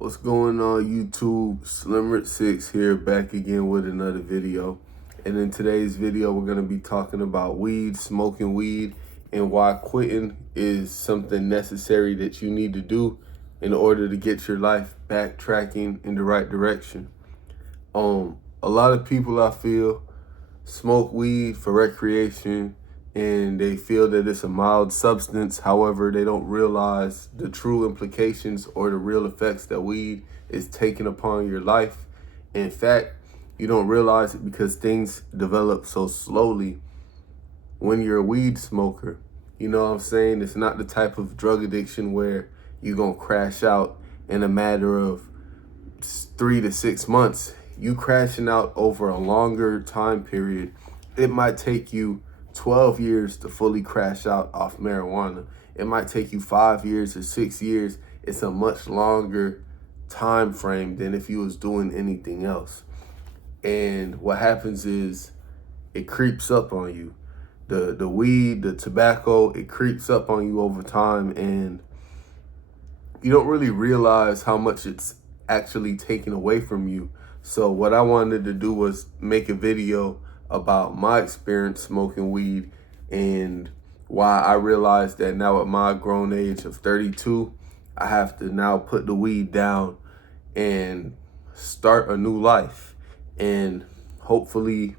What's going on YouTube? Slimmer6 here, back again with another video. And in today's video, we're going to be talking about weed, smoking weed, and why quitting is something necessary that you need to do in order to get your life backtracking in the right direction. A lot of people, I feel, smoke weed for recreation and they feel that it's a mild substance. However, they don't realize the true implications or the real effects that weed is taking upon your life. In fact, you don't realize it because things develop so slowly when you're a weed smoker. You know what I'm saying? It's not the type of drug addiction where you're going to crash out in a matter of 3 to 6 months. You crashing out over a longer time period. It might take you 12 years to fully crash out off marijuana. It might take you 5 years or 6 years. It's a much longer time frame than if you was doing anything else. And what happens is it creeps up on you. The weed, the tobacco, it creeps up on you over time, and you don't really realize how much it's actually taken away from you. So what I wanted to do was make a video about my experience smoking weed and why I realized that now at my grown age of 32, I have to now put the weed down and start a new life. And hopefully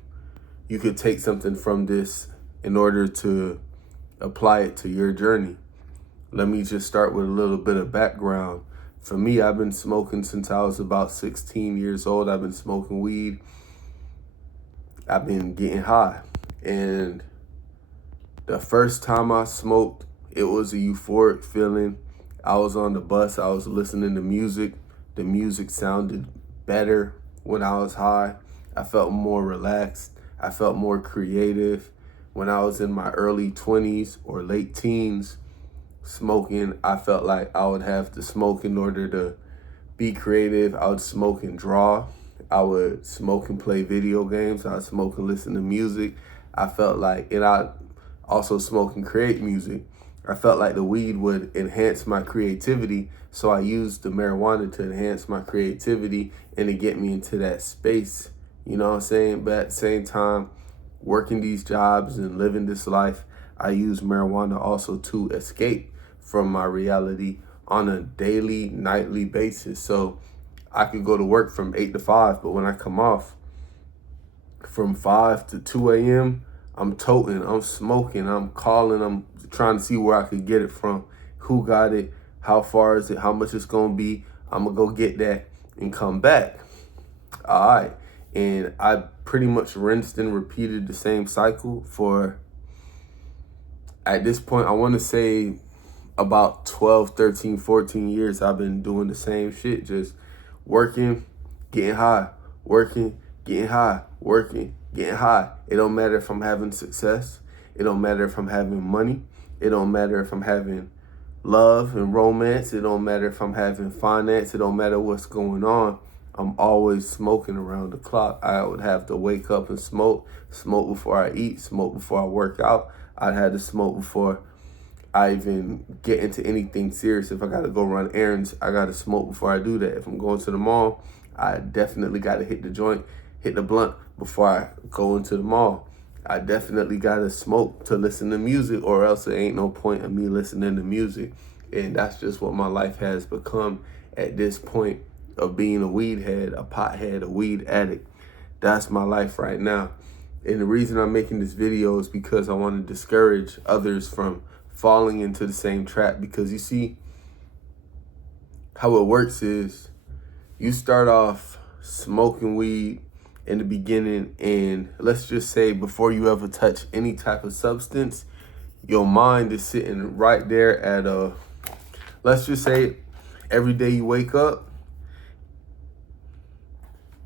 you could take something from this in order to apply it to your journey. Let me just start with a little bit of background. For me, I've been smoking since I was about 16 years old. I've been smoking weed. I've been getting high. And the first time I smoked, it was a euphoric feeling. I was on the bus. I was listening to music. The music sounded better when I was high. I felt more relaxed. I felt more creative. When I was in my early 20s or late teens, smoking, I felt like I would have to smoke in order to be creative. I would smoke and draw. I would smoke and play video games. I would smoke and listen to music. I felt like, and I also smoke and create music. I felt like the weed would enhance my creativity. So I used the marijuana to enhance my creativity and to get me into that space. You know what I'm saying? But at the same time, working these jobs and living this life, I use marijuana also to escape from my reality on a daily, nightly basis. So I could go to work from 8 to 5, but when I come off from 5 to 2 a.m., I'm toting, I'm smoking, I'm calling, I'm trying to see where I could get it from, who got it, how far is it, how much it's gonna be. I'm gonna go get that and come back. All right. And I pretty much rinsed and repeated the same cycle for, at this point, I want to say about 12, 13, 14 years. I've been doing the same shit, just working, getting high, working, getting high, working, getting high. It don't matter if I'm having success. It don't matter if I'm having money. It don't matter if I'm having love and romance. It don't matter if I'm having finance. It don't matter what's going on. I'm always smoking around the clock. I would have to wake up and smoke before I eat, smoke before I work out. I'd have to smoke before I even get into anything serious. If I got to go run errands, I got to smoke before I do that. If I'm going to the mall, I definitely got to hit the joint, hit the blunt before I go into the mall. I definitely got to smoke to listen to music, or else there ain't no point in me listening to music. And that's just what my life has become at this point of being a weed head, a pothead, a weed addict. That's my life right now. And the reason I'm making this video is because I want to discourage others from falling into the same trap. Because you see, how it works is you start off smoking weed in the beginning, and let's just say before you ever touch any type of substance, your mind is sitting right there at let's just say every day you wake up,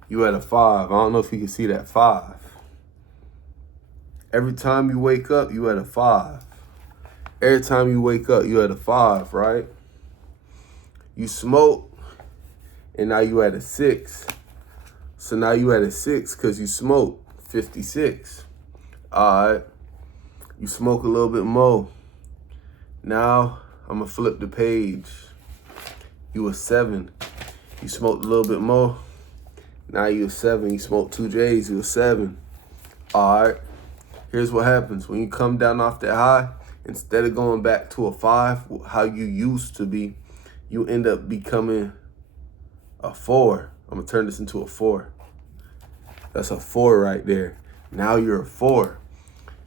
you at a 5. I don't know if you can see that 5. Every time you wake up, you at a 5. Every time you wake up, you at a 5, right? You smoke, and now you at a 6. So now you at a 6 because you smoke 56. All right. You smoke a little bit more. Now I'm gonna flip the page. You a 7. You smoked a little bit more. Now you a 7. You smoke 2 J's, you a 7. All right. Here's what happens. When you come down off that high, instead of going back to a 5, how you used to be, you end up becoming a 4. I'm going to turn this into a 4. That's a 4 right there. Now you're a 4.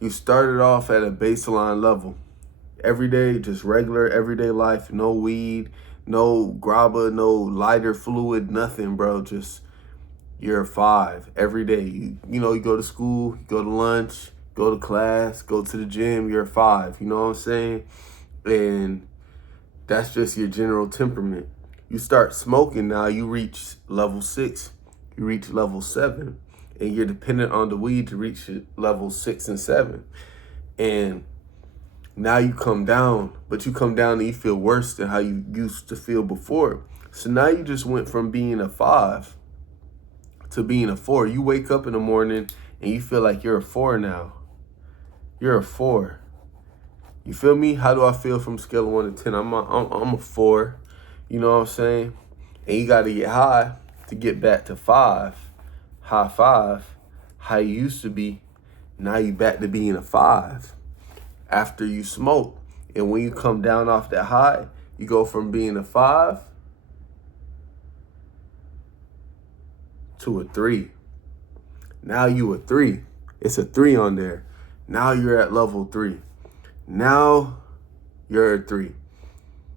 You started off at a baseline level. Every day, just regular everyday life, no weed, no grabba, no lighter fluid, nothing, bro. Just you're a 5 every day. You know, you go to school, you go to lunch, go to class, go to the gym, you're a 5. You know what I'm saying? And that's just your general temperament. You start smoking now, you reach level 6, you reach level 7, and you're dependent on the weed to reach level 6 and 7. And now you come down, but you come down and you feel worse than how you used to feel before. So now you just went from being a 5 to being a 4. You wake up in the morning and you feel like you're a 4 now. You're a 4. You feel me? How do I feel from scale of 1 to 10? I'm a 4. You know what I'm saying? And you got to get high to get back to 5. High 5. How you used to be. Now you back to being a 5. After you smoke. And when you come down off that high, you go from being a 5 to a 3. Now you a 3. It's a 3 on there. Now you're at level 3. Now you're a 3.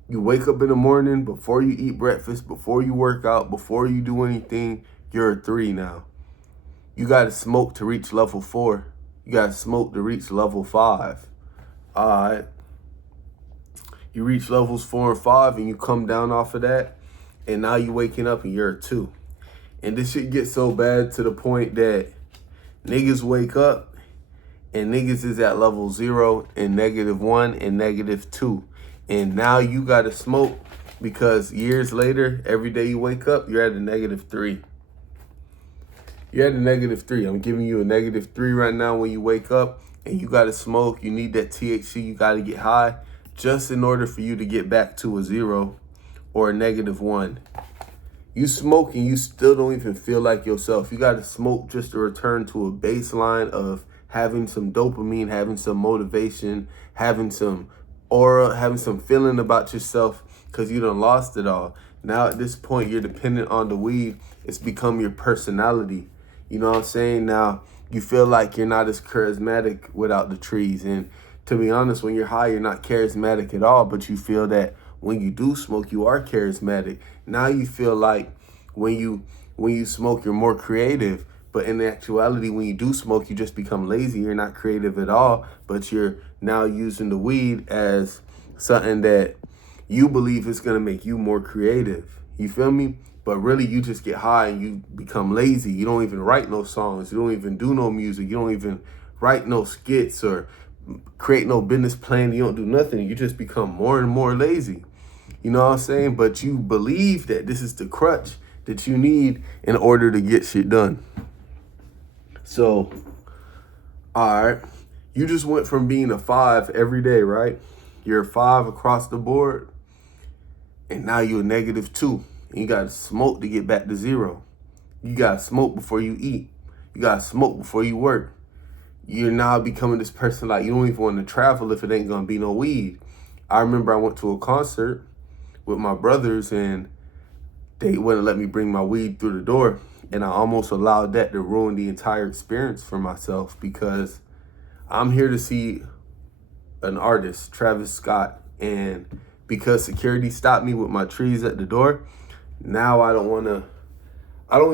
You wake up in the morning, before you eat breakfast, before you work out, before you do anything, you're a 3 now. You got to smoke to reach level 4. You got to smoke to reach level 5. All right. You reach levels 4 and 5 and you come down off of that. And now you waking up and you're a 2. And this shit gets so bad to the point that niggas wake up and niggas is at level 0 and -1 and -2. And now you got to smoke because years later, every day you wake up, you're at a -3. You're at a -3. I'm giving you a -3 right now when you wake up and you got to smoke. You need that THC. You got to get high just in order for you to get back to a 0 or a -1. You smoke and you still don't even feel like yourself. You got to smoke just to return to a baseline of having some dopamine, having some motivation, having some aura, having some feeling about yourself because you done lost it all. Now at this point, you're dependent on the weed. It's become your personality. You know what I'm saying? Now you feel like you're not as charismatic without the trees. And to be honest, when you're high, you're not charismatic at all, but you feel that when you do smoke, you are charismatic. Now you feel like when you smoke, you're more creative. But in actuality, when you do smoke, you just become lazy. You're not creative at all, but you're now using the weed as something that you believe is going to make you more creative. You feel me? But really, you just get high and you become lazy. You don't even write no songs. You don't even do no music. You don't even write no skits or create no business plan. You don't do nothing. You just become more and more lazy. You know what I'm saying? But you believe that this is the crutch that you need in order to get shit done. So, all right, you just went from being a 5 every day, right? You're a 5 across the board, and now you're a -2. And you got to smoke to get back to 0. You got to smoke before you eat. You got to smoke before you work. You're now becoming this person like you don't even want to travel if it ain't going to be no weed. I remember I went to a concert with my brothers, and they wouldn't let me bring my weed through the door. And I almost allowed that to ruin the entire experience for myself because I'm here to see an artist, Travis Scott. And because security stopped me with my trees at the door, now I don't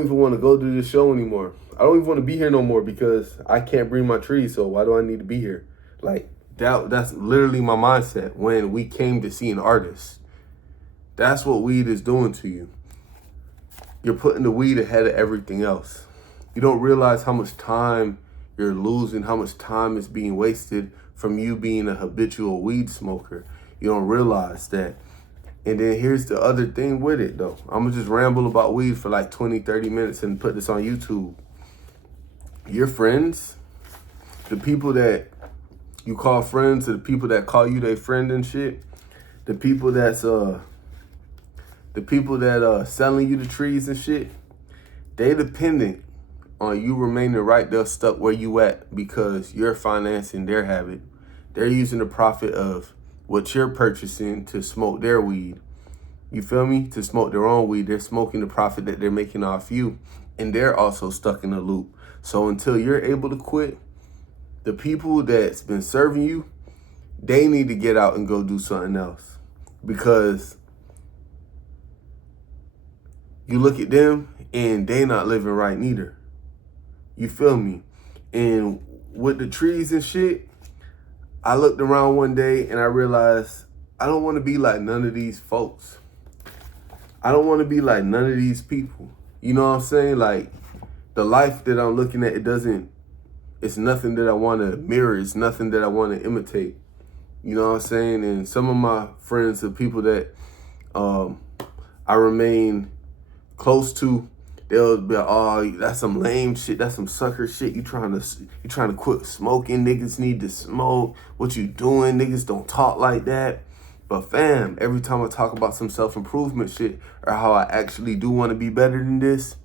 even want to go do this show anymore. I don't even want to be here no more because I can't bring my trees. So why do I need to be here? Like that's literally my mindset when we came to see an artist. That's what weed is doing to you. You're putting the weed ahead of everything else. You don't realize how much time you're losing, how much time is being wasted from you being a habitual weed smoker. You don't realize that. And then here's the other thing with it, though. I'm going to just ramble about weed for like 20, 30 minutes and put this on YouTube. Your friends, the people that you call friends, or the people that call you their friend and shit, the people that's The people that selling you the trees and shit, they dependent on you remaining right there stuck where you at because you're financing their habit. They're using the profit of what you're purchasing to smoke their weed. You feel me? To smoke their own weed. They're smoking the profit that they're making off you. And they're also stuck in a loop. So until you're able to quit, the people that's been serving you, they need to get out and go do something else. Because you look at them and they not living right neither. You feel me? And with the trees and shit, I looked around one day and I realized I don't want to be like none of these folks. I don't want to be like none of these people. You know what I'm saying? Like, the life that I'm looking at, it's nothing that I want to mirror. It's nothing that I want to imitate. You know what I'm saying? And some of my friends, the people that I remain close to, they'll be like, oh, that's some lame shit. That's some sucker shit. You trying to quit smoking. Niggas need to smoke. What you doing? Niggas don't talk like that. But fam, every time I talk about some self-improvement shit or how I actually do want to be better than this,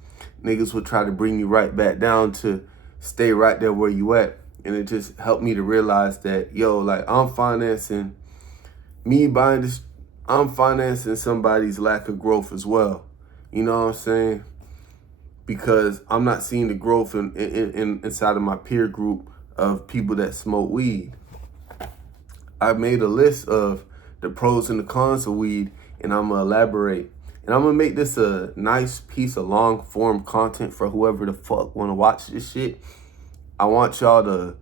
niggas will try to bring you right back down to stay right there where you at. And it just helped me to realize that, yo, like, I'm financing somebody's lack of growth as well. You know what I'm saying? Because I'm not seeing the growth inside of my peer group of people that smoke weed. I made a list of the pros and the cons of weed, and I'm gonna elaborate. And I'm gonna make this a nice piece of long form content for whoever the fuck wanna watch this shit. I want y'all to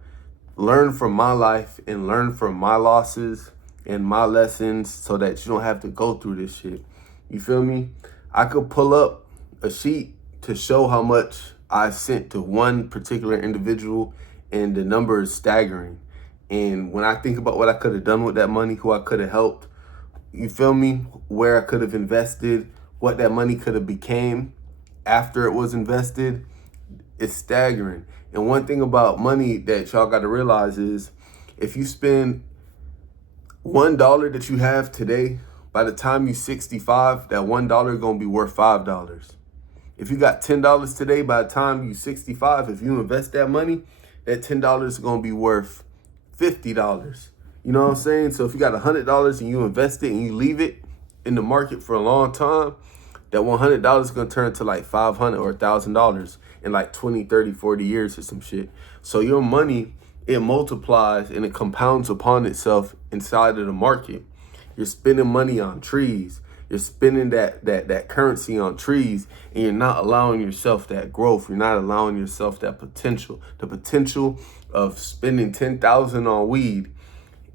learn from my life and learn from my losses and my lessons so that you don't have to go through this shit. You feel me? I could pull up a sheet to show how much I sent to one particular individual, and the number is staggering. And when I think about what I could have done with that money, who I could have helped, you feel me? Where I could have invested, what that money could have became after it was invested, it's staggering. And one thing about money that y'all got to realize is if you spend $1 that you have today, by the time you're 65, that $1 gonna be worth $5. If you got $10 today, by the time you're 65, if you invest that money, that $10 is gonna be worth $50. You know what I'm saying? So if you got $100 and you invest it and you leave it in the market for a long time, that $100 is going to turn to like $500 or $1,000 in like 20, 30, 40 years or some shit. So your money, it multiplies and it compounds upon itself inside of the market. You're spending money on trees. You're spending that currency on trees, and you're not allowing yourself that growth. You're not allowing yourself that potential. The potential of spending $10,000 on weed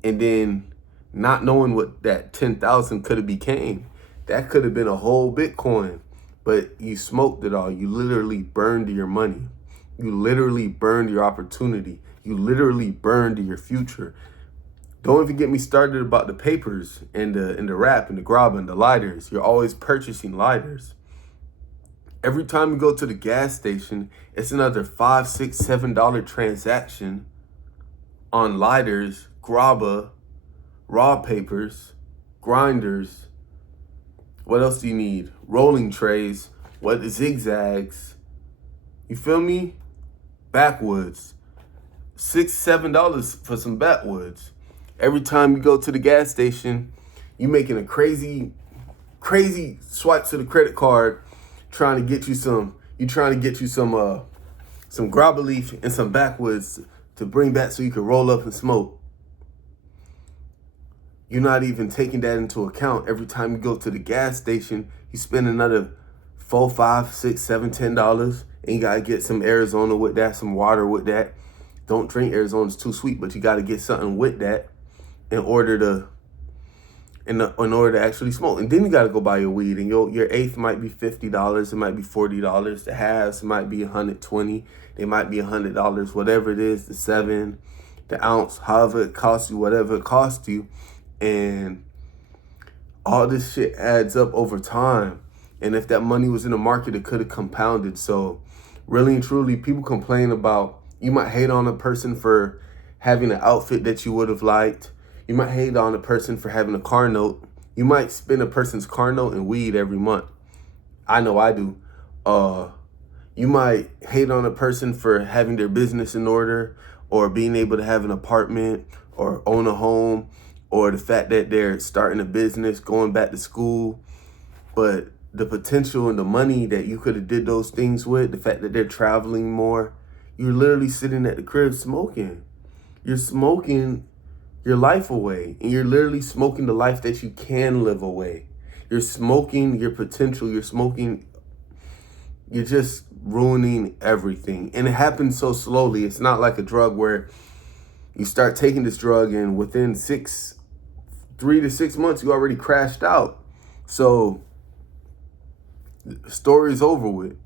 and then not knowing what that $10,000 could have became. That could have been a whole Bitcoin, but you smoked it all. You literally burned your money. You literally burned your opportunity. You literally burned your future. Don't even get me started about the papers and the wrap and the grab and the lighters. You're always purchasing lighters. Every time you go to the gas station, it's another $5, $6, $7 transaction on lighters, grabba, raw papers, grinders. What else do you need? Rolling trays, zigzags. You feel me? Backwoods. $6, $7 for some backwoods. Every time you go to the gas station, you making a crazy swipes of the credit card, trying to get you some grabba leaf and some backwoods to bring back so you can roll up and smoke. You're not even taking that into account. Every time you go to the gas station, you spend another $4, $5, $6, $7, $10, and you gotta get some Arizona with that, some water with that. Don't drink Arizona, it's too sweet, but you gotta get something with that in order to actually smoke. And then you gotta go buy your weed, and your eighth might be $50, it might be $40, the halves might be $120, they might be $100, whatever it is, the 7, the ounce, however it costs you, whatever it costs you. And all this shit adds up over time. And if that money was in the market, it could have compounded. So really and truly, people complain about, you might hate on a person for having an outfit that you would have liked. You might hate on a person for having a car note You might spend a person's car note in weed every month. I know I do. You might hate on a person for having their business in order, or being able to have an apartment or own a home, or the fact that they're starting a business, going back to school. But the potential and the money that you could have did those things with, the fact that they're traveling more, you're literally sitting at the crib smoking. You're smoking your life away, and you're literally smoking the life that you can live away. You're smoking your potential. You're just ruining everything. And it happens so slowly. It's not like a drug where you start taking this drug and within 3 to 6 months, you already crashed out. So the story's over with.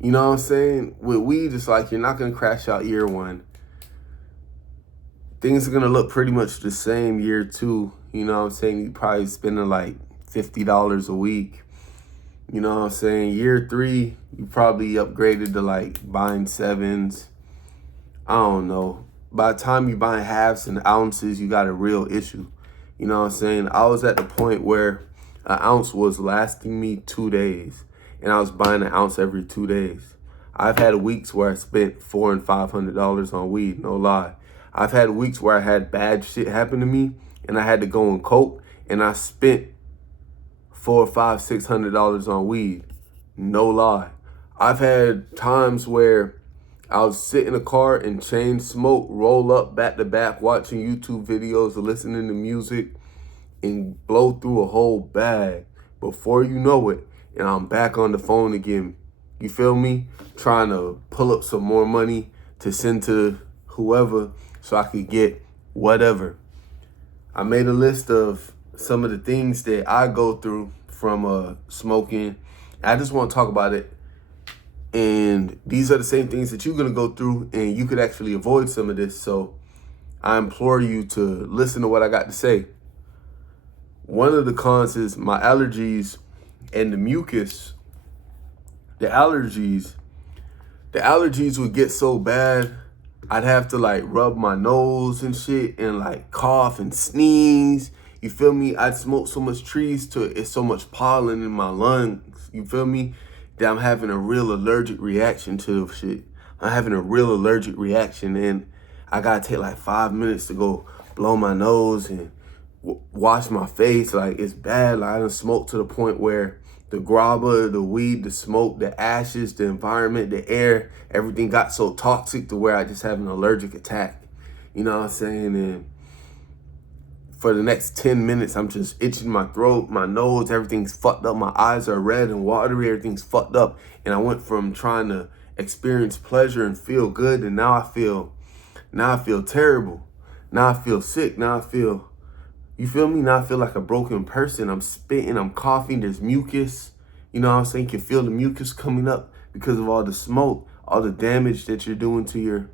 You know what I'm saying? With weed, it's like you're not going to crash out year one. Things are going to look pretty much the same year two. You know what I'm saying? You probably spending like $50 a week. You know what I'm saying? Year three, you probably upgraded to like buying sevens. I don't know. By the time you buying halves and ounces, you got a real issue. You know what I'm saying? I was at the point where an ounce was lasting me 2 days, and I was buying an ounce every 2 days. I've had weeks where I spent $400 and $500 on weed, no lie. I've had weeks where I had bad shit happen to me, and I had to go and cope, and I spent $400, $500, $600 on weed, no lie. I've had times where I'll sit in a car and chain smoke, roll up back to back, watching YouTube videos or listening to music, and blow through a whole bag before you know it, and I'm back on the phone again. You feel me? Trying to pull up some more money to send to whoever so I could get whatever. I made a list of some of the things that I go through from smoking. I just want to talk about it. And these are the same things that you're going to go through, and you could actually avoid some of this. So I implore you to listen to what I got to say. One of the cons is my allergies and the mucus. The allergies would get so bad, I'd have to like rub my nose and shit and like cough and sneeze. You feel me? I'd smoke so much trees to it. It's so much pollen in my lungs. You feel me? That I'm having a real allergic reaction to the shit. I'm having a real allergic reaction, and I gotta take like 5 minutes to go blow my nose and wash my face. Like, it's bad. Like, I done smoked to the point where the grabba, the weed, the smoke, the ashes, the environment, the air, everything got so toxic to where I just have an allergic attack. You know what I'm saying? And for the next 10 minutes, I'm just itching my throat, my nose, everything's fucked up. My eyes are red and watery, everything's fucked up. And I went from trying to experience pleasure and feel good, and now I feel terrible. Now I feel sick. You feel me? Now I feel like a broken person. I'm spitting, I'm coughing, there's mucus. You know what I'm saying? You can feel the mucus coming up because of all the smoke, all the damage that you're doing to your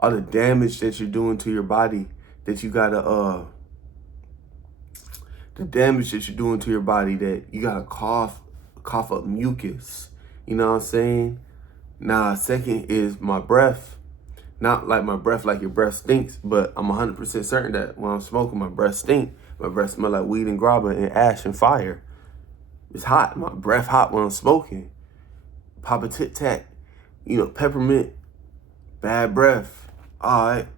body, that you gotta the damage that you're doing to your body, that you gotta cough up mucus. You know what I'm saying? Now, second is my breath. Not like my breath like your breath stinks, but I'm 100% certain that when I'm smoking, my breath stink. My breath smell like weed and grabba and ash and fire. It's hot. My breath hot when I'm smoking. Pop a Tic Tac, peppermint, bad breath. All right.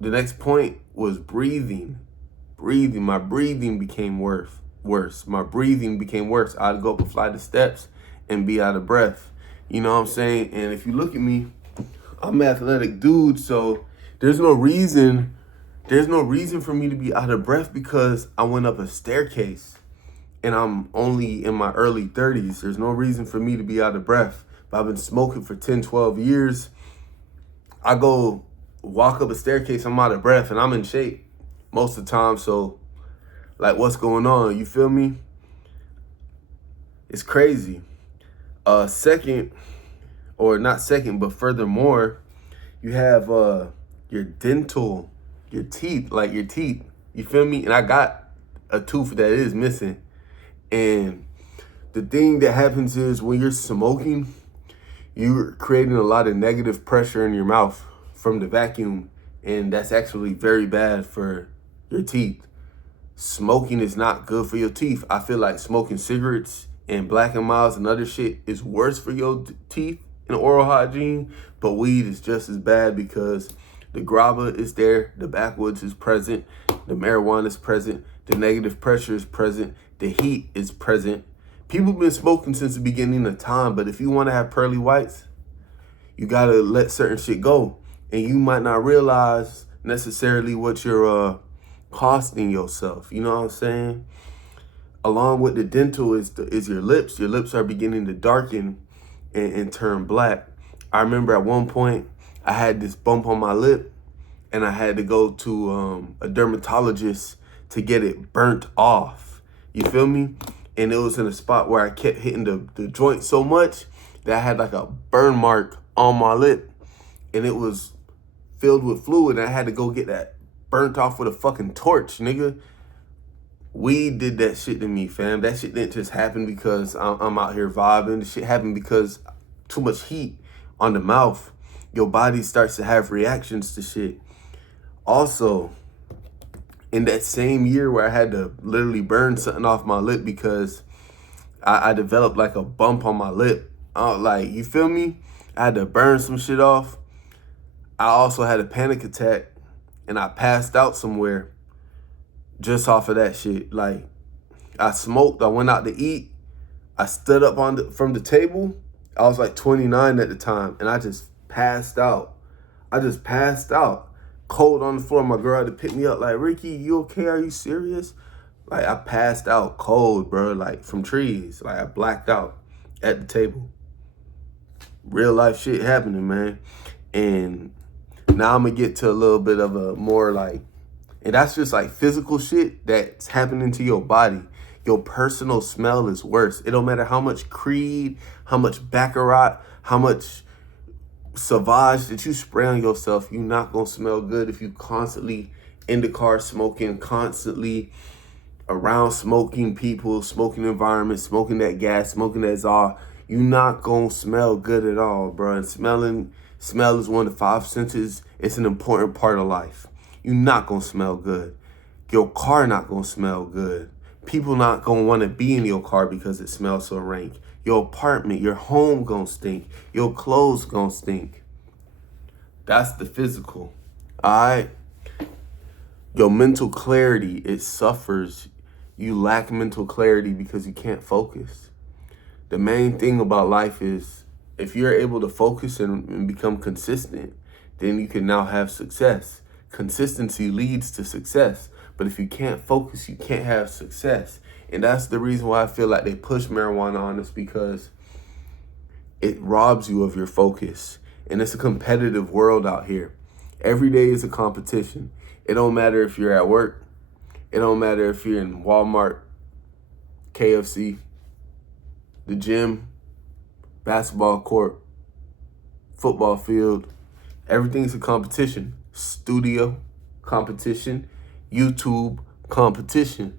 The next point was breathing. My breathing became worse. My breathing became worse. I'd go up a flight of steps and be out of breath. You know what I'm saying? And if you look at me, I'm an athletic dude, so there's no reason for me to be out of breath because I went up a staircase and I'm only in my early 30s. There's no reason for me to be out of breath. But I've been smoking for 10, 12 years. I go walk up a staircase, I'm out of breath, and I'm in shape most of the time. So, like, what's going on? You feel me? It's crazy. Second, or not second, but furthermore, you have your teeth. You feel me? And I got a tooth that is missing. And the thing that happens is when you're smoking, you're creating a lot of negative pressure in your mouth from the vacuum. And that's actually very bad for your teeth. smoking is not good for your teeth. I feel like smoking cigarettes and Black and Milds and other shit is worse for your teeth and oral hygiene, but weed is just as bad because the grabba is there, the backwoods is present, the marijuana is present, the negative pressure is present, the heat is present. People been smoking since the beginning of time, but if you want to have pearly whites, you got to let certain shit go. And you might not realize necessarily what you're costing yourself. You know what I'm saying? Along with the dental is your lips. Your lips are beginning to darken and turn black. I remember at one point I had this bump on my lip and I had to go to a dermatologist to get it burnt off. You feel me? And it was in a spot where I kept hitting the joint so much that I had like a burn mark on my lip and it was filled with fluid and I had to go get that burnt off with a fucking torch, nigga. Weed did that shit to me, fam. That shit didn't just happen because I'm out here vibing. The shit happened because too much heat on the mouth. Your body starts to have reactions to shit. Also, in that same year where I had to literally burn something off my lip because I developed like a bump on my lip. Like, you feel me? I had to burn some shit off. I also had a panic attack and I passed out somewhere just off of that shit. Like, I smoked, I went out to eat, I stood up from the table. I was like 29 at the time and I just passed out. Cold on the floor. My girl had to pick me up like, Ricky, you okay? Are you serious? Like, I passed out cold, bro, like from trees. Like, I blacked out at the table. Real life shit happening, man. And now I'm gonna get to a little bit of a more like, and that's just like physical shit that's happening to your body. Your personal smell is worse. It don't matter how much Creed, how much Baccarat, how much Sauvage that you spray on yourself, you're not gonna smell good if you constantly in the car smoking, constantly around smoking people, smoking environments, smoking that gas, smoking that czar. You're not gonna smell good at all, bro. And smell is one of the five senses. It's an important part of life. You're not gonna smell good. Your car not gonna smell good. People not gonna wanna be in your car because it smells so rank. Your apartment, your home gonna stink. Your clothes gonna stink. That's the physical. All right? Your mental clarity, it suffers. You lack mental clarity because you can't focus. The main thing about life is if you're able to focus and become consistent, then you can now have success. Consistency leads to success. But if you can't focus, you can't have success. And that's the reason why I feel like they push marijuana on us, because it robs you of your focus. And it's a competitive world out here. Every day is a competition. It don't matter if you're at work. It don't matter if you're in Walmart, KFC, the gym, basketball court, football field. Everything's a competition. Studio, competition. YouTube, competition.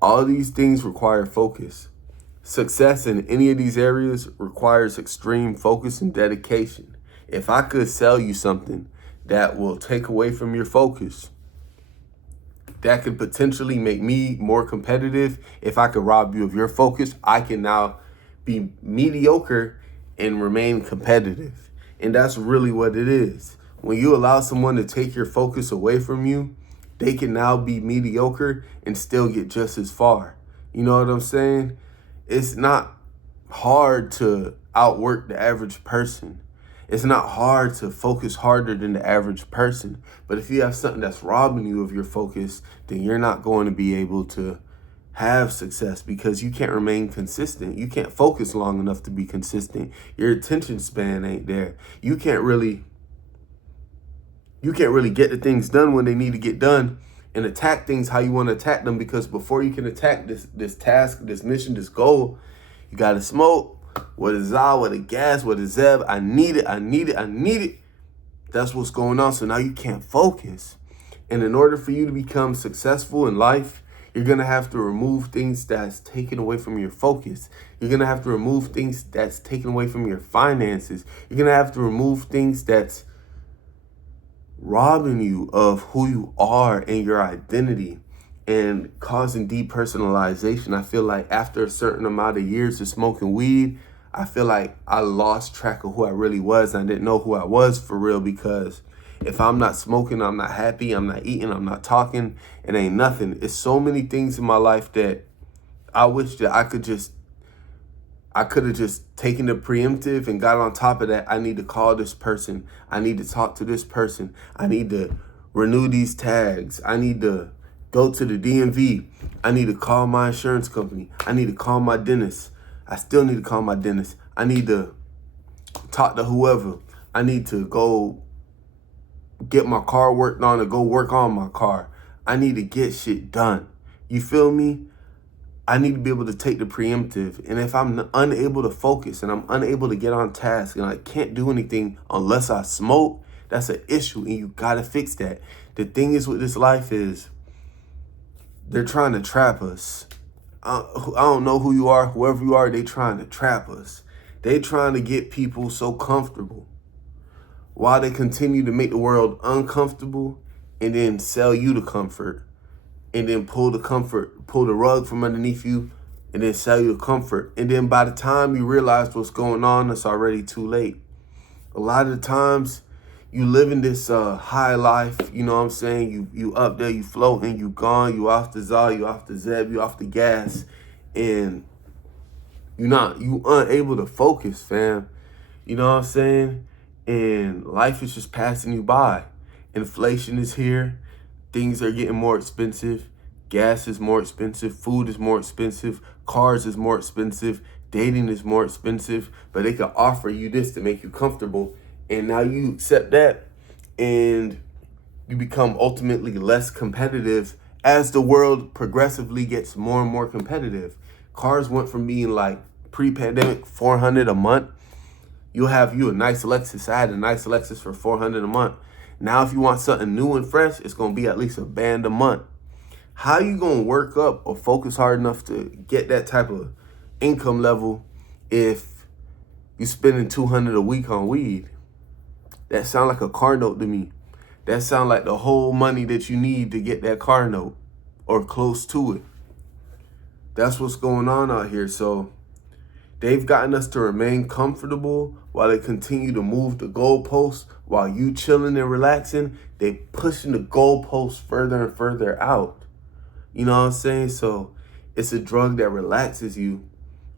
All these things require focus. Success in any of these areas requires extreme focus and dedication. If I could sell you something that will take away from your focus, that could potentially make me more competitive. If I could rob you of your focus, I can now be mediocre and remain competitive. And that's really what it is. When you allow someone to take your focus away from you, they can now be mediocre and still get just as far. You know what I'm saying? It's not hard to outwork the average person. It's not hard to focus harder than the average person. But if you have something that's robbing you of your focus, then you're not going to be able to have success because you can't remain consistent. You can't focus long enough to be consistent. Your attention span ain't there. You can't really get the things done when they need to get done and attack things how you want to attack them, because before you can attack this task, this mission, this goal, you got to smoke. What is Zal? What is gas? What is Zeb? I need it. That's what's going on. So now you can't focus. And in order for you to become successful in life, you're going to have to remove things that's taken away from your focus. You're going to have to remove things that's taken away from your finances. You're going to have to remove things that's robbing you of who you are and your identity and causing depersonalization. I feel like after a certain amount of years of smoking weed, I feel like I lost track of who I really was. I didn't know who I was for real, because if I'm not smoking, I'm not happy, I'm not eating, I'm not talking, it ain't nothing. It's so many things in my life that I wish that I could have just taken the preemptive and got on top of that. I need to call this person. I need to talk to this person. I need to renew these tags. I need to go to the DMV. I need to call my insurance company. I need to call my dentist. I still need to call my dentist. I need to talk to whoever. I need to go get my car worked on or go work on my car. I need to get shit done. You feel me? I need to be able to take the preemptive. And if I'm unable to focus and I'm unable to get on task and I can't do anything unless I smoke, that's an issue, and you gotta fix that. The thing is with this life is they're trying to trap us. I don't know who you are, whoever you are, they trying to trap us. They trying to get people so comfortable while they continue to make the world uncomfortable and then sell you the comfort. And then pull the rug from underneath you, and then sell you the comfort. And then by the time you realize what's going on, it's already too late. A lot of the times you live in this high life, you know what I'm saying? You up there, you floating, you gone, you off the Zah, you off the Zeb, you off the gas, and you unable to focus, fam. You know what I'm saying? And life is just passing you by. Inflation is here. Things are getting more expensive. Gas is more expensive. Food is more expensive. Cars is more expensive. Dating is more expensive. But they can offer you this to make you comfortable. And now you accept that. And you become ultimately less competitive as the world progressively gets more and more competitive. Cars went from being like pre-pandemic $400 a month. You'll have you a nice Lexus. I had a nice Lexus for $400 a month. Now, if you want something new and fresh, it's going to be at least $1,000 a month. How you going to work up or focus hard enough to get that type of income level if you spending $200 a week on weed? That sound like a car note to me. That sound like the whole money that you need to get that car note or close to it. That's what's going on out here. So they've gotten us to remain comfortable while they continue to move the goalposts. While you chilling and relaxing, they pushing the goalposts further and further out. You know what I'm saying? So it's a drug that relaxes you.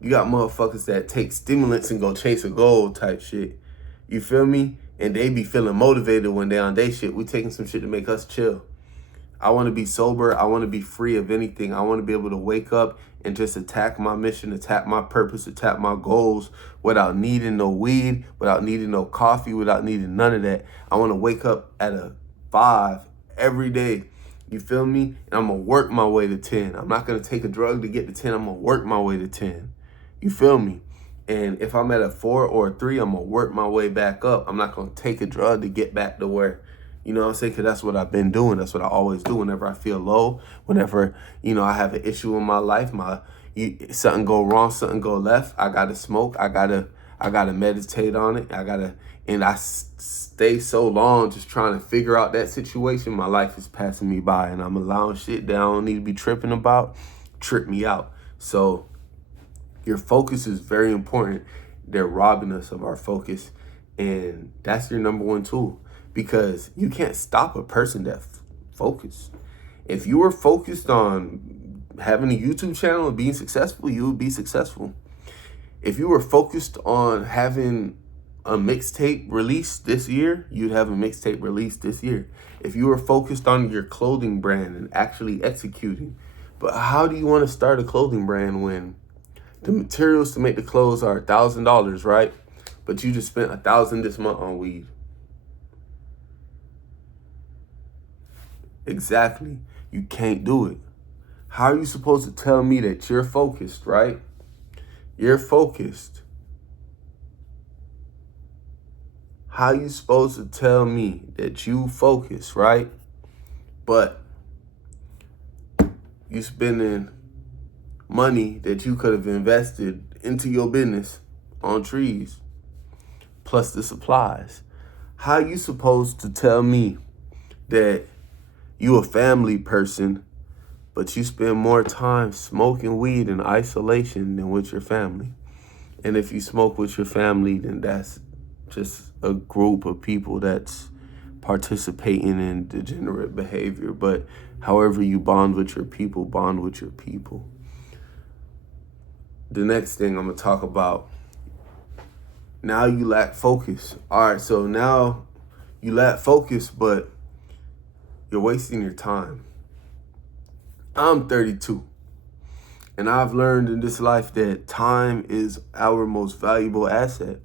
You got motherfuckers that take stimulants and go chase a goal type shit. You feel me? And they be feeling motivated when they on they shit. We taking some shit to make us chill. I want to be sober. I want to be free of anything. I want to be able to wake up and just attack my mission, attack my purpose, attack my goals without needing no weed, without needing no coffee, without needing none of that. I want to wake up at a 5 every day. You feel me? And I'm going to work my way to 10. I'm not going to take a drug to get to 10. I'm going to work my way to 10. You feel me? And if I'm at a 4 or a 3, I'm going to work my way back up. I'm not going to take a drug to get back to where, you know what I'm saying? Because that's what I've been doing. That's what I always do whenever I feel low, whenever, I have an issue in my life, something go wrong, something go left, I got to smoke. I got to meditate on it. And I stay so long just trying to figure out that situation. My life is passing me by and I'm allowing shit that I don't need to be tripping about trip me out. So your focus is very important. They're robbing us of our focus. And that's your number one tool, because you can't stop a person that's focused. If you were focused on having a YouTube channel and being successful, you would be successful. If you were focused on having a mixtape release this year, you'd have a mixtape release this year. If you were focused on your clothing brand and actually executing. But how do you want to start a clothing brand when the materials to make the clothes are $1,000, right? But you just spent $1,000 this month on weed? Exactly. You can't do it. How are you supposed to tell me that you're focused, right? You're focused. How are you supposed to tell me that you focus, right? But you spending money that you could have invested into your business on trees, plus the supplies. How are you supposed to tell me that you a family person, but you spend more time smoking weed in isolation than with your family. And if you smoke with your family, then that's just a group of people that's participating in degenerate behavior. But however you bond with your people, bond with your people. The next thing I'm going to talk about, now you lack focus. All right, so now you lack focus, but you're wasting your time. I'm 32, and I've learned in this life that time is our most valuable asset.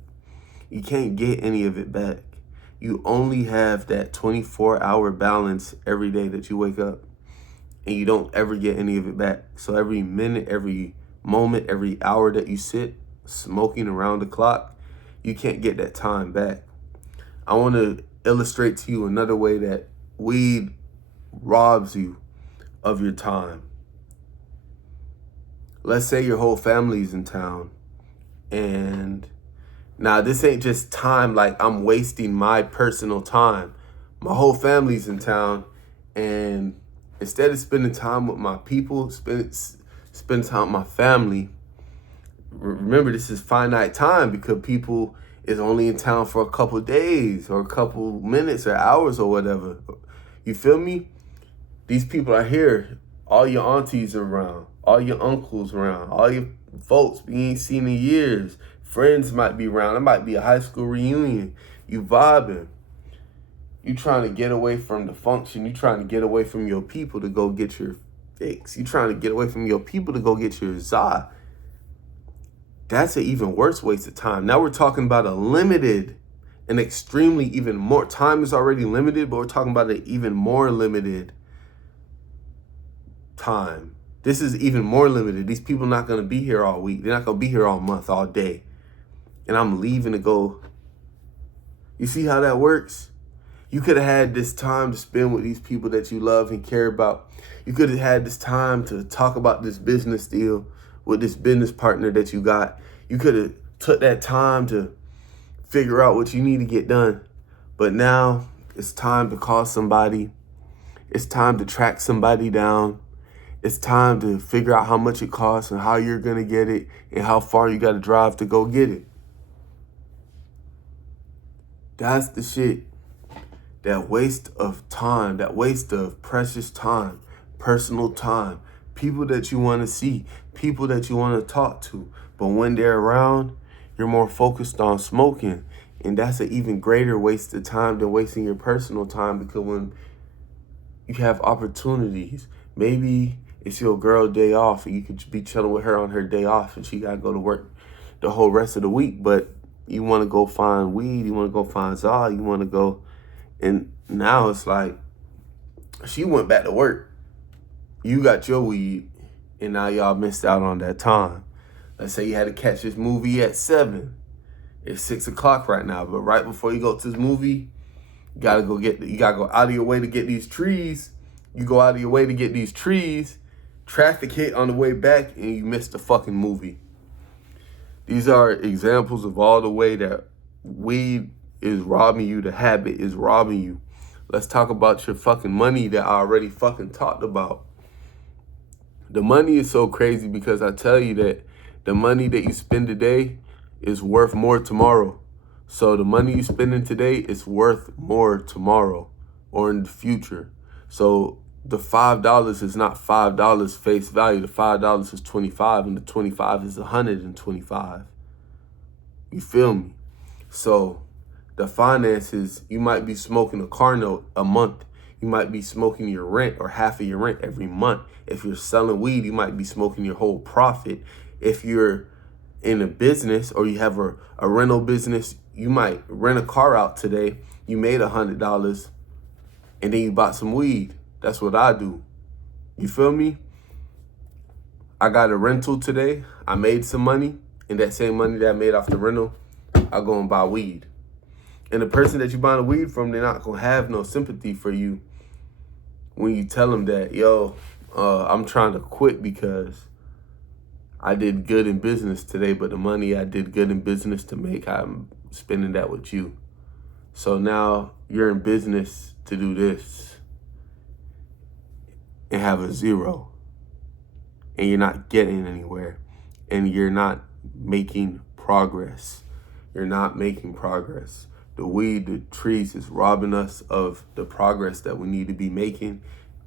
You can't get any of it back. You only have that 24-hour balance every day that you wake up, and you don't ever get any of it back. So every minute, every moment, every hour that you sit smoking around the clock, you can't get that time back. I want to illustrate to you another way that weed robs you of your time. Let's say your whole family's in town, and now this ain't just time like I'm wasting my personal time. My whole family's in town, and instead of spending time with my people, spend time with my family. Remember, this is finite time because people is only in town for a couple days or a couple minutes or hours or whatever. You feel me? These people are here. All your aunties are around. All your uncles around. All your folks you ain't seen in years. Friends might be around. It might be a high school reunion. You vibing. You trying to get away from the function. You trying to get away from your people to go get your fix. You trying to get away from your people to go get your za. That's an even worse waste of time. Now we're talking about a limited and extremely even more. Time is already limited, but we're talking about an even more limited time. This is even more limited. These people are not going to be here all week. They're not going to be here all month, all day. And I'm leaving to go. You see how that works? You could have had this time to spend with these people that you love and care about. You could have had this time to talk about this business deal with this business partner that you got. You could have took that time to figure out what you need to get done. But now it's time to call somebody. It's time to track somebody down. It's time to figure out how much it costs and how you're going to get it and how far you got to drive to go get it. That's the shit. That waste of time, that waste of precious time, personal time, people that you want to see, people that you want to talk to. But when they're around, you're more focused on smoking. And that's an even greater waste of time than wasting your personal time, because when you have opportunities, maybe it's your girl day off and you could be chilling with her on her day off and she got to go to work the whole rest of the week. But you want to go find weed, you want to go find za, you want to go. And now it's like she went back to work. You got your weed, and now y'all missed out on that time. Let's say you had to catch this movie at 7. It's 6 o'clock right now, but right before you go to this movie, you gotta go out of your way to get these trees. You go out of your way to get these trees, traffic hit on the way back, and you missed the fucking movie. These are examples of all the way that weed is robbing you, the habit is robbing you. Let's talk about your fucking money that I already fucking talked about. The money is so crazy because I tell you that the money that you spend today is worth more tomorrow. So the money you spending today is worth more tomorrow or in the future. So the $5 is not $5 face value. The $5 is 25 and the 25 is 125. You feel me? So the finances, you might be smoking a car note a month. You might be smoking your rent or half of your rent every month. If you're selling weed, you might be smoking your whole profit. If you're in a business or you have a rental business, you might rent a car out today. You made $100 and then you bought some weed. That's what I do. You feel me? I got a rental today. I made some money, and that same money that I made off the rental, I go and buy weed. And the person that you buying the weed from, they're not going to have no sympathy for you when you tell them that, yo, I'm trying to quit because I did good in business today, but the money I did good in business to make, I'm spending that with you. So now you're in business to do this. and have a 0, and you're not getting anywhere, and you're not making progress. You're not making progress. The weed, the trees is robbing us of the progress that we need to be making.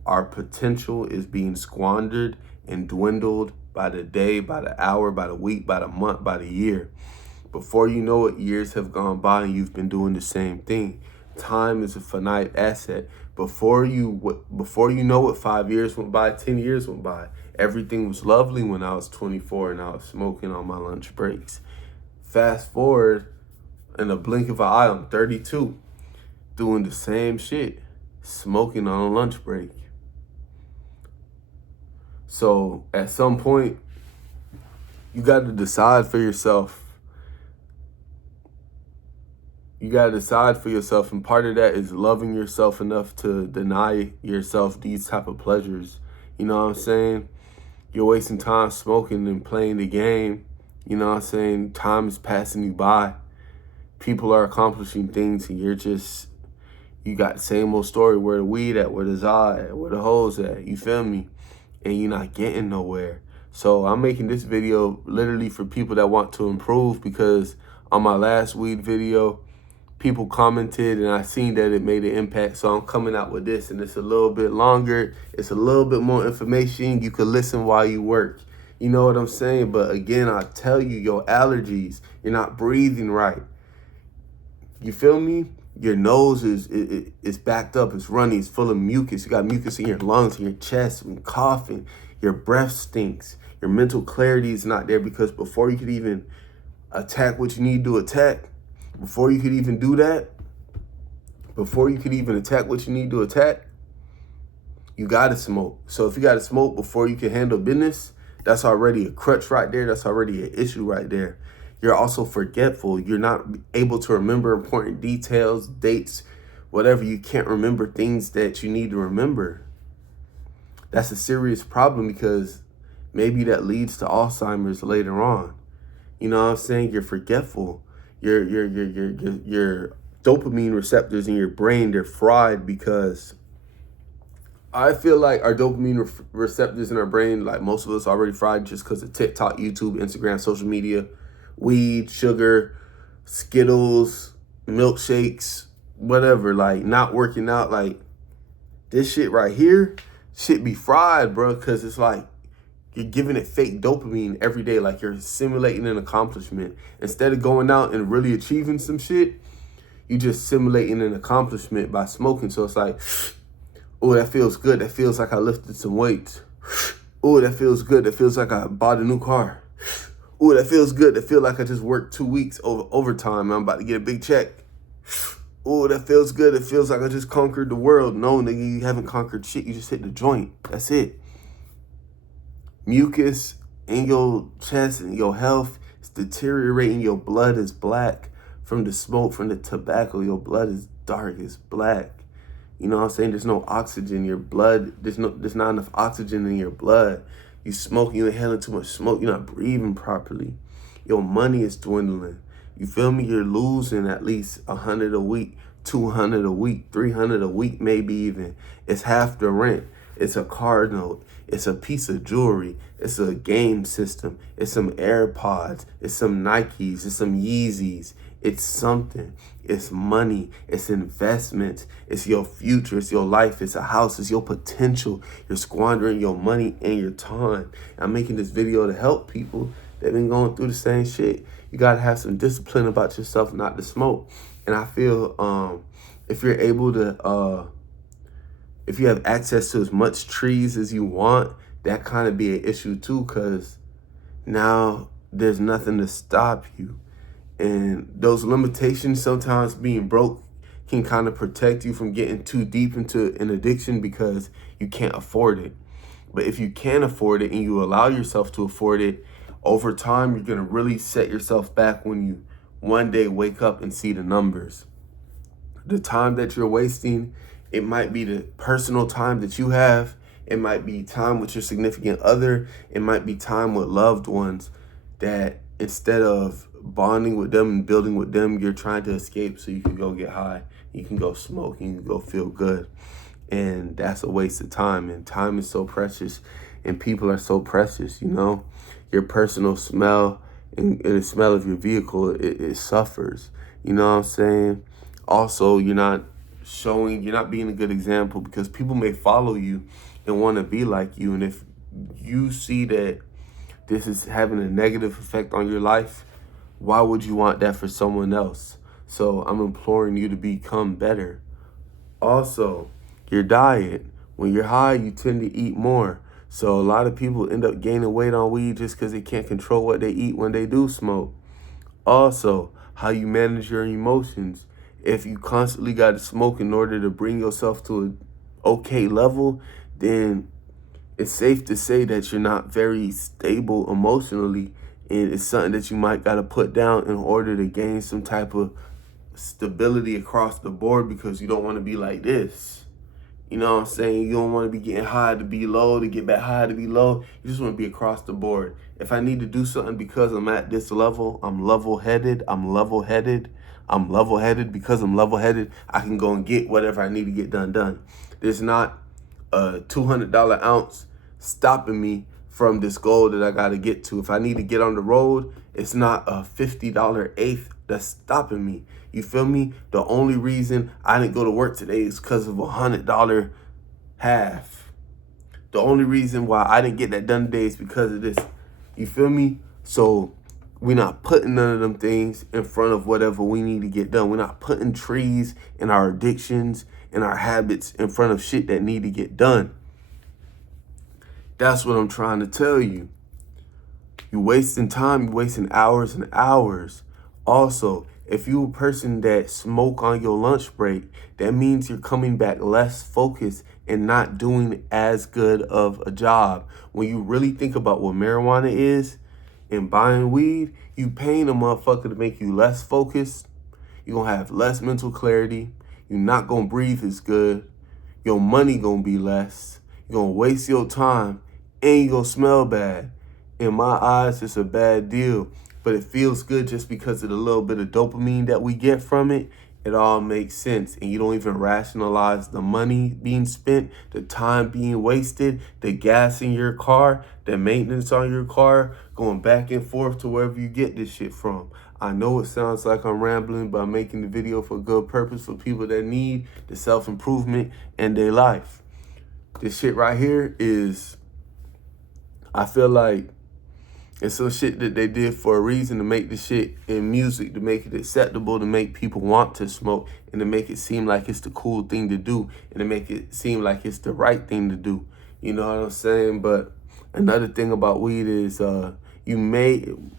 Our potential is being squandered and dwindled by the day, by the hour, by the week, by the month, by the year. Before you know it, years have gone by and you've been doing the same thing. Time is a finite asset. Before you know it, 5 years went by, 10 years went by. Everything was lovely when I was 24 and I was smoking on my lunch breaks. Fast forward, in a blink of an eye, I'm 32, doing the same shit, smoking on a lunch break. So at some point, you got to decide for yourself. You got to decide for yourself, and part of that is loving yourself enough to deny yourself these type of pleasures. You know what I'm saying? You're wasting time smoking and playing the game. You know what I'm saying? Time is passing you by. People are accomplishing things, and you got the same old story. Where the weed at? Where the za at? Where the hoes at? You feel me? And you're not getting nowhere. So I'm making this video literally for people that want to improve, because on my last weed video, people commented and I seen that it made an impact. So I'm coming out with this, and it's a little bit longer. It's a little bit more information. You can listen while you work. You know what I'm saying? But again, I tell you, your allergies, you're not breathing right. You feel me? Your nose is backed up, it's runny, it's full of mucus. You got mucus in your lungs, in your chest, and coughing. Your breath stinks. Your mental clarity is not there, because before you could even attack what you need to attack, before you could even do that, before you could even attack what you need to attack, you gotta smoke. So if you gotta smoke before you can handle business, that's already a crutch right there. That's already an issue right there. You're also forgetful. You're not able to remember important details, dates, whatever. You can't remember things that you need to remember. That's a serious problem, because maybe that leads to Alzheimer's later on. You know what I'm saying? You're forgetful. Your dopamine receptors in your brain, they're fried, because I feel like our dopamine receptors in our brain, like most of us, already fried just because of TikTok, YouTube, Instagram, social media, weed, sugar, Skittles, milkshakes, whatever, like not working out. Like this shit right here, shit be fried, bro, because it's like you're giving it fake dopamine every day, like you're simulating an accomplishment. Instead of going out and really achieving some shit, you just simulating an accomplishment by smoking. So it's like, oh, that feels good. That feels like I lifted some weights. Oh, that feels good. That feels like I bought a new car. Oh, that feels good. That feels like I just worked 2 weeks overtime. I'm about to get a big check. Oh, that feels good. It feels like I just conquered the world. No, nigga, you haven't conquered shit. You just hit the joint. That's it. Mucus in your chest and your health is deteriorating. Your blood is black from the smoke, from the tobacco. Your blood is dark. It's black. You know what I'm saying? There's no oxygen in your blood. There's not enough oxygen in your blood. You smoking, you inhaling too much smoke. You're not breathing properly. Your money is dwindling. You feel me? You're losing at least 100 a week, 200 a week, 300 a week, maybe even. It's half the rent. It's a car note. It's a piece of jewelry. It's a game system. It's some AirPods. It's some Nikes. It's some Yeezys. It's something. It's money. It's investments. It's your future. It's your life. It's a house. It's your potential. You're squandering your money and your time. I'm making this video to help people that been going through the same shit. You got to have some discipline about yourself not to smoke. And I feel if you're able to, if you have access to as much trees as you want, that kind of be an issue too, because now there's nothing to stop you. And those limitations, sometimes being broke, can kind of protect you from getting too deep into an addiction, because you can't afford it. But if you can afford it and you allow yourself to afford it, over time, you're going to really set yourself back when you one day wake up and see the numbers. The time that you're wasting, it might be the personal time that you have. It might be time with your significant other. It might be time with loved ones that instead of bonding with them and building with them, you're trying to escape so you can go get high. You can go smoke. You can go feel good. And that's a waste of time. And time is so precious, and people are so precious, you know. Your personal smell and the smell of your vehicle, it suffers. You know what I'm saying? Also, you're not being a good example, because people may follow you and want to be like you. And if you see that this is having a negative effect on your life, why would you want that for someone else? So I'm imploring you to become better. Also, your diet. When you're high, you tend to eat more. So a lot of people end up gaining weight on weed just because they can't control what they eat when they do smoke. Also, how you manage your emotions. If you constantly got to smoke in order to bring yourself to an okay level, then it's safe to say that you're not very stable emotionally, and it's something that you might got to put down in order to gain some type of stability across the board, because you don't want to be like this. You know what I'm saying? You don't want to be getting high to be low, to get back high to be low. You just want to be across the board. If I need to do something because I'm at this level, I'm level-headed, because I'm level-headed, I can go and get whatever I need to get done. There's not a $200 ounce stopping me from this goal that I got to get to. If I need to get on the road, it's not a $50 eighth that's stopping me. You feel me? The only reason I didn't go to work today is because of a $100 half. The only reason why I didn't get that done today is because of this. You feel me? So we're not putting none of them things in front of whatever we need to get done. We're not putting trees and our addictions and our habits in front of shit that need to get done. That's what I'm trying to tell you. You're wasting time, you're wasting hours and hours. Also, if you're a person that smoke on your lunch break, that means you're coming back less focused and not doing as good of a job. When you really think about what marijuana is and buying weed, you paying a motherfucker to make you less focused. You're going to have less mental clarity. You're not going to breathe as good. Your money going to be less. You're going to waste your time, and you're going to smell bad. In my eyes, it's a bad deal, but it feels good just because of the little bit of dopamine that we get from it. It all makes sense, and you don't even rationalize the money being spent, the time being wasted, the gas in your car, the maintenance on your car, going back and forth to wherever you get this shit from. I know it sounds like I'm rambling, but I'm making the video for good purpose, for people that need the self-improvement in their life. This shit right here is, I feel like, it's some shit that they did for a reason, to make the shit in music, to make it acceptable, to make people want to smoke, and to make it seem like it's the cool thing to do, and to make it seem like it's the right thing to do. You know what I'm saying? But another thing about weed is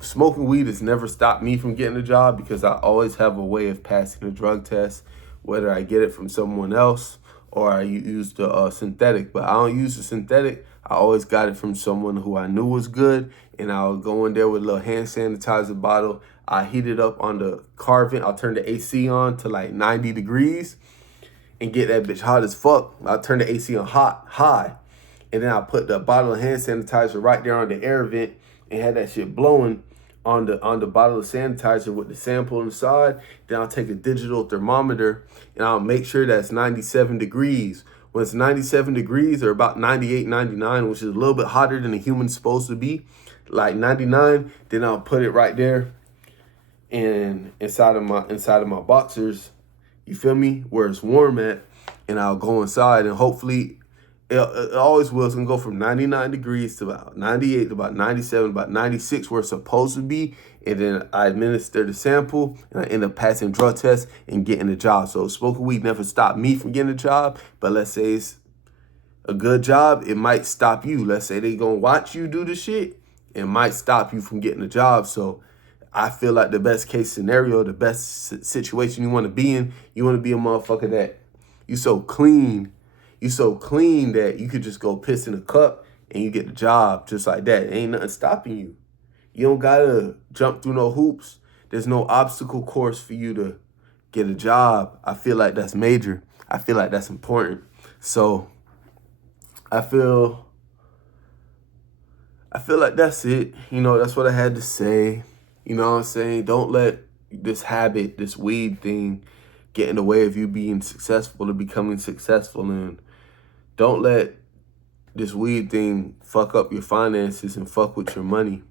smoking weed has never stopped me from getting a job, because I always have a way of passing a drug test, whether I get it from someone else or I use the synthetic. But I don't use the synthetic. I always got it from someone who I knew was good, and I'll go in there with a little hand sanitizer bottle. I heat it up on the car vent. I'll turn the AC on to like 90 degrees and get that bitch hot as fuck. I'll turn the AC on high, and then I'll put the bottle of hand sanitizer right there on the air vent and have that shit blowing on the bottle of sanitizer with the sample inside. Then I'll take a digital thermometer and I'll make sure that's 97 degrees. When it's 97 degrees, or about 98, 99, which is a little bit hotter than a human's supposed to be, like 99, then I'll put it right there and inside of my boxers, you feel me, where it's warm at, and I'll go inside, and hopefully it always will. It's gonna go from 99 degrees to about 98 to about 97, about 96, where it's supposed to be. And then I administer the sample, and I end up passing drug tests and getting a job. So smoking weed never stopped me from getting a job. But let's say it's a good job, it might stop you. Let's say they gonna watch you do the shit, it might stop you from getting a job. So I feel like the best case scenario, the best situation you want to be in, you want to be a motherfucker that you so clean that you could just go piss in a cup and you get the job just like that. Ain't nothing stopping you. You don't gotta jump through no hoops. There's no obstacle course for you to get a job. I feel like that's major. I feel like that's important. So I feel like that's it. You know, that's what I had to say. You know what I'm saying? Don't let this habit, this weed thing, get in the way of you being successful or becoming successful. And Don't let this weed thing fuck up your finances and fuck with your money.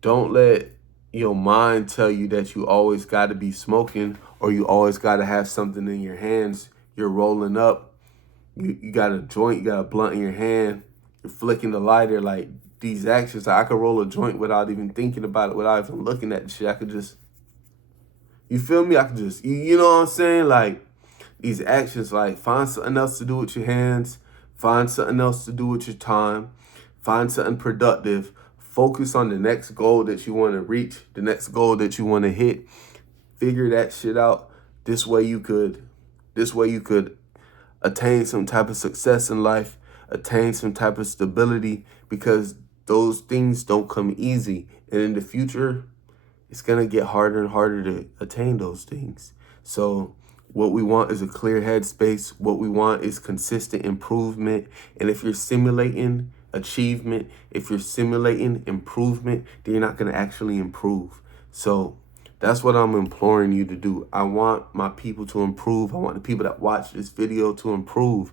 Don't let your mind tell you that you always got to be smoking or you always got to have something in your hands. You're rolling up. You got a joint, you got a blunt in your hand. You're flicking the lighter. Like, these actions, I could roll a joint without even thinking about it, without even looking at the shit. I could just, you feel me? I could just, you know what I'm saying? Like, these actions, like, find something else to do with your hands. Find something else to do with your time. Find something productive. Focus on the next goal that you want to reach, the next goal that you want to hit. Figure that shit out. This way you could attain some type of success in life, attain some type of stability, because those things don't come easy. And in the future, it's going to get harder and harder to attain those things. So what we want is a clear headspace. What we want is consistent improvement. And if you're simulating achievement, if you're simulating improvement, then you're not going to actually improve. So that's what I'm imploring you to do. I want my people to improve. I want the people that watch this video to improve.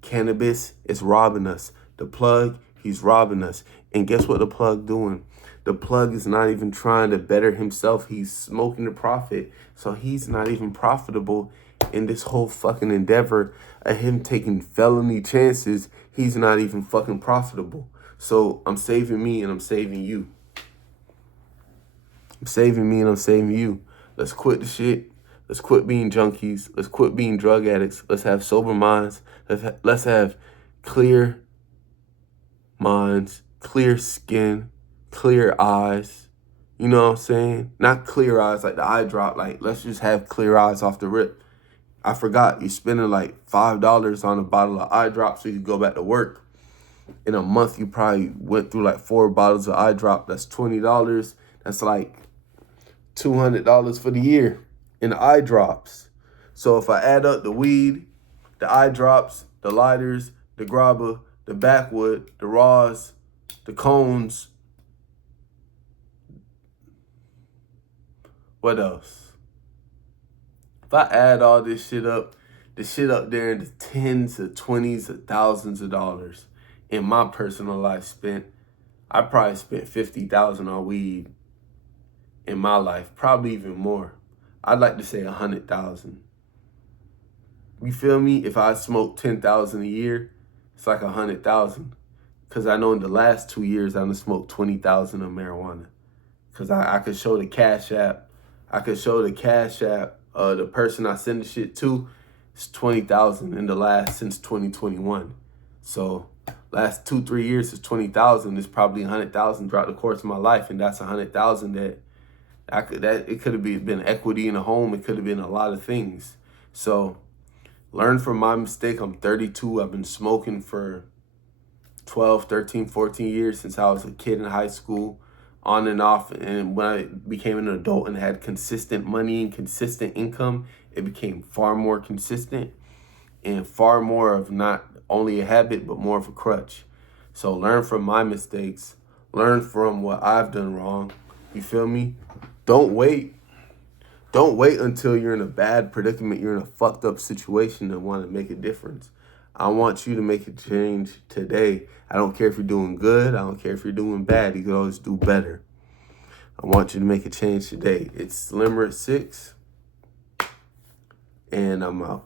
Cannabis is robbing us. The plug, he's robbing us. And guess what the plug doing? The plug is not even trying to better himself. He's smoking to profit. So he's not even profitable in this whole fucking endeavor of him taking felony chances. He's not even fucking profitable. So I'm saving me and I'm saving you. I'm saving me and I'm saving you. Let's quit the shit. Let's quit being junkies. Let's quit being drug addicts. Let's have sober minds. Let's have clear minds, clear skin, clear eyes. You know what I'm saying? Not clear eyes like the eye drop. Like, let's just have clear eyes off the rip. I forgot, you're spending like $5 on a bottle of eye drop so you can go back to work. In a month, you probably went through like 4 bottles of eye drop. That's $20. That's like $200 for the year in eye drops. So if I add up the weed, the eye drops, the lighters, the grabber, the backwood, the raws, the cones, what else? If I add all this shit up, the shit up there in the tens of twenties of thousands of dollars in my personal life I probably spent $50,000 on weed in my life, probably even more. I'd like to say 100,000. You feel me? If I smoke 10,000 a year, it's like 100,000. Cause I know in the last 2 years I done smoked 20,000 of marijuana. Cause I could show the Cash App. I could show the Cash App. The person I send the shit to, it's 20,000 in the last since 2021. So last 2-3 years is 20,000. It's probably 100,000 throughout the course of my life, and that's 100,000 that it could have been equity in a home. It could have been a lot of things. So learn from my mistake. I'm 32. I've been smoking for 12, 13, 14 years since I was a kid in high school, on and off. And when I became an adult and had consistent money and consistent income, it became far more consistent and far more of not only a habit, but more of a crutch. So learn from my mistakes. Learn from what I've done wrong. You feel me? Don't wait. Don't wait until you're in a bad predicament, you're in a fucked up situation and want to make a difference. I want you to make a change today. I don't care if you're doing good. I don't care if you're doing bad. You can always do better. I want you to make a change today. It's Slimmer at 6, and I'm out.